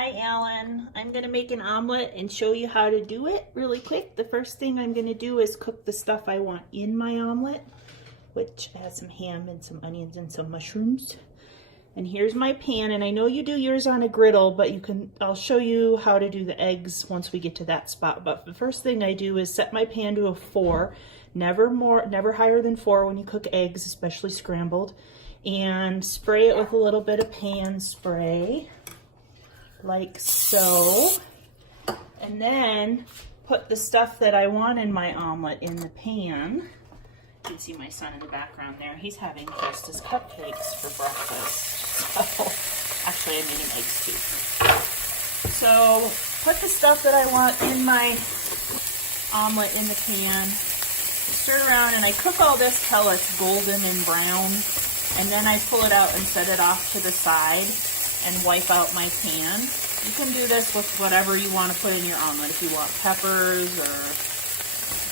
Hi, Alan. I'm going to make an omelet and show you how to do it really quick. The first thing I'm going to do is cook the stuff I want in my omelet, which has some ham and some onions and some mushrooms. And here's my pan, and I know you do yours on a griddle, but I'll show you how to do the eggs once we get to that spot. But the first thing I do is set my pan to a 4, never higher than 4 when you cook eggs, especially scrambled, and spray it with a little bit of pan spray, like so. And then put the stuff that I want in my omelet in the pan. You can see my son in the background there. He's having Hostess cupcakes for breakfast. So, actually, I'm eating eggs too. So, put the stuff that I want in my omelet in the pan. Stir around, and I cook all this till it's golden and brown. And then I pull it out and set it off to the side and wipe out my pan. You can do this with whatever you want to put in your omelet. If you want peppers or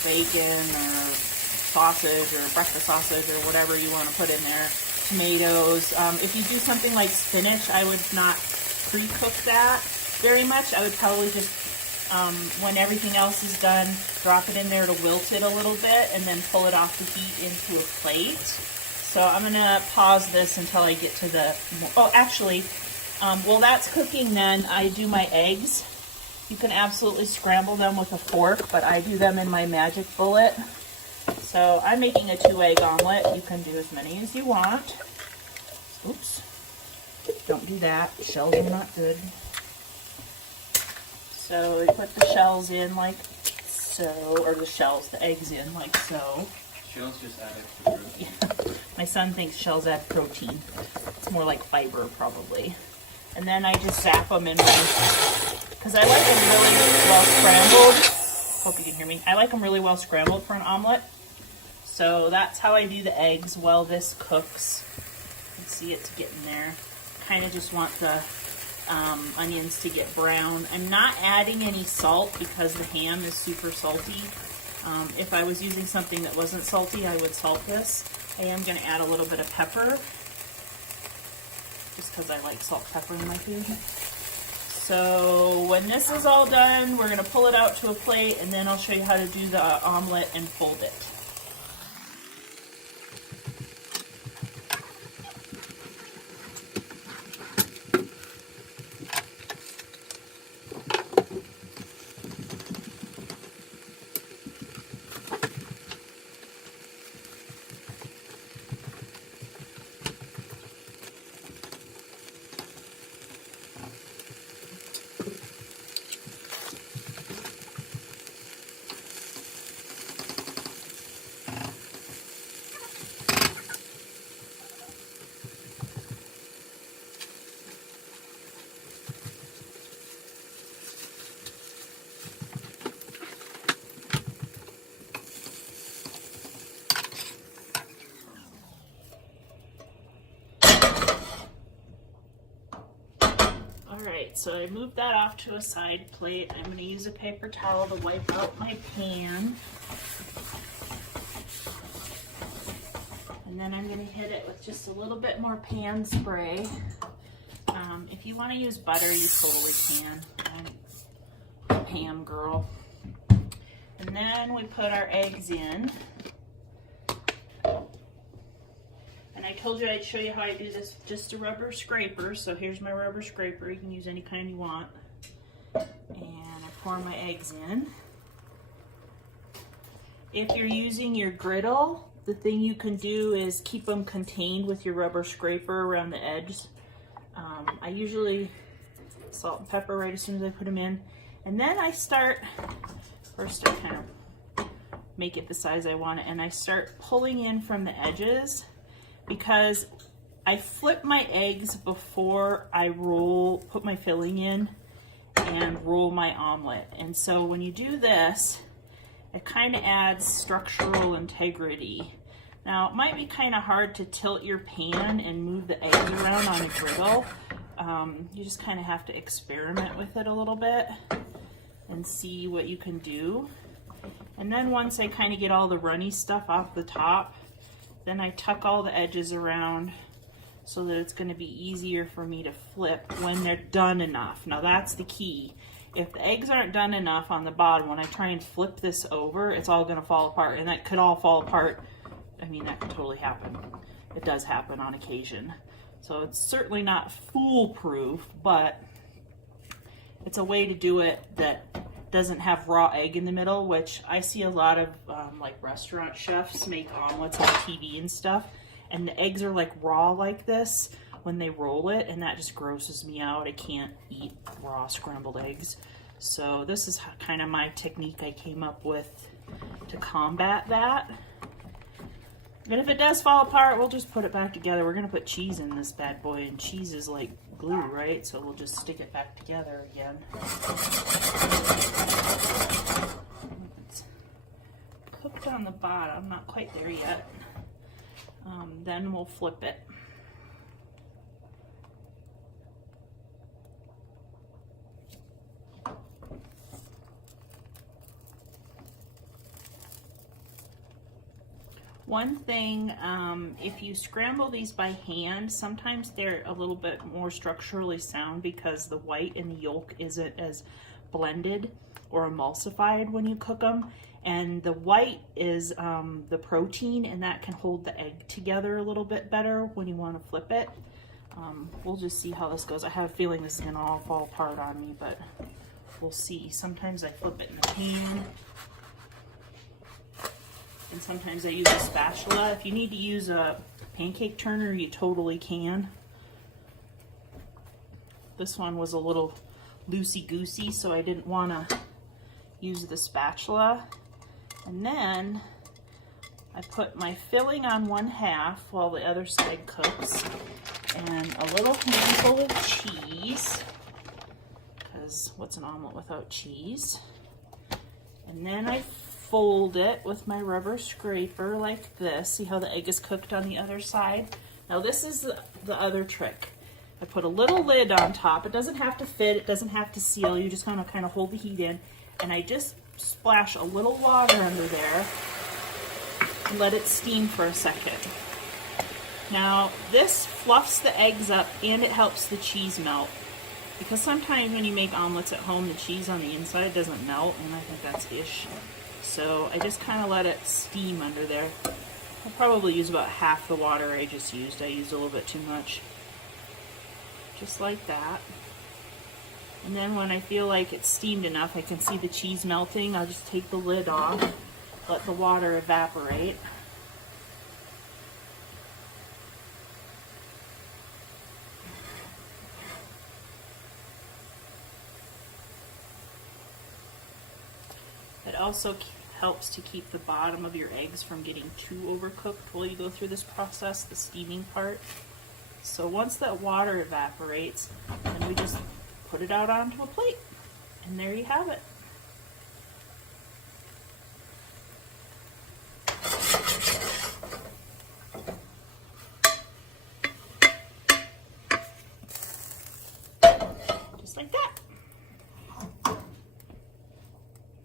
bacon or sausage or breakfast sausage or whatever you want to put in there, tomatoes. If you do something like spinach, I would not pre-cook that very much. I would probably just, when everything else is done, drop it in there to wilt it a little bit and then pull it off the heat into a plate. So I'm going to pause this until I get to the, oh actually, while that's cooking then, I do my eggs. You can absolutely scramble them with a fork, but I do them in my magic bullet. So I'm making a 2-egg omelet. You can do as many as you want. Oops. Don't do that. Shells are not good. So we put the shells in like so, or the eggs in like so. Shells just add extra protein. Yeah. My son thinks shells add protein. It's more like fiber probably. And then I just zap them in because I like them really well scrambled. Hope you can hear me. I like them really well scrambled for an omelet. So that's how I do the eggs while this cooks. You can see it's getting there. Kind of just want the onions to get brown. I'm not adding any salt because the ham is super salty. If I was using something that wasn't salty, I would salt this. I am going to add a little bit of pepper, just because I like salt pepper in my food. So when this is all done, we're going to pull it out to a plate, and then I'll show you how to do the omelet and fold it. Alright, so I moved that off to a side plate. I'm going to use a paper towel to wipe out my pan. And then I'm going to hit it with just a little bit more pan spray. If you want to use butter, you totally can. I'm a ham girl. And then we put our eggs in. I told you I'd show you how I do this, just a rubber scraper. So here's my rubber scraper. You can use any kind you want. And I pour my eggs in. If you're using your griddle, the thing you can do is keep them contained with your rubber scraper around the edges. I usually salt and pepper right as soon as I put them in. And then I start, first I kind of make it the size I want it, and I start pulling in from the edges, because I flip my eggs before I put my filling in and roll my omelet. And so when you do this, it kind of adds structural integrity. Now, it might be kind of hard to tilt your pan and move the eggs around on a griddle. You just kind of have to experiment with it a little bit and see what you can do. And then once I kind of get all the runny stuff off the top, then I tuck all the edges around so that it's going to be easier for me to flip when they're done enough. Now that's the key. If the eggs aren't done enough on the bottom, when I try and flip this over, it's all going to fall apart, and that could all fall apart. I mean, that could totally happen. It does happen on occasion. So it's certainly not foolproof, but it's a way to do it that doesn't have raw egg in the middle, which I see a lot of like restaurant chefs make omelets on TV and stuff, and the eggs are like raw like this when they roll it, and that just grosses me out. I can't eat raw scrambled eggs. So this is kind of my technique I came up with to combat that. And if it does fall apart, we'll just put it back together. We're gonna put cheese in this bad boy, and cheese is like glue, right? So we'll just stick it back together again. It's cooked on the bottom, not quite there yet. Then we'll flip it. One thing, if you scramble these by hand, sometimes they're a little bit more structurally sound because the white and the yolk isn't as blended or emulsified when you cook them. And the white is the protein, and that can hold the egg together a little bit better when you want to flip it. We'll just see how this goes. I have a feeling this is going to all fall apart on me, but we'll see. Sometimes I flip it in the pan, and sometimes I use a spatula. If you need to use a pancake turner, you totally can. This one was a little loosey-goosey, so I didn't want to use the spatula. And then I put my filling on one half while the other side cooks, and a little handful of cheese, because what's an omelet without cheese? And then I fold it with my rubber scraper like this. See how the egg is cooked on the other side? Now this is the other trick. I put a little lid on top. It doesn't have to fit, it doesn't have to seal. You just want to kind of hold the heat in, and I just splash a little water under there and let it steam for a second. Now this fluffs the eggs up and it helps the cheese melt, because sometimes when you make omelets at home, the cheese on the inside doesn't melt, and I think that's ish. So I just kind of let it steam under there. I'll probably use about half the water I just used. I used a little bit too much. Just like that. And then when I feel like it's steamed enough, I can see the cheese melting, I'll just take the lid off, let the water evaporate. It also helps to keep the bottom of your eggs from getting too overcooked while you go through this process, the steaming part. So once that water evaporates, then we just put it out onto a plate, and there you have it. Just like that.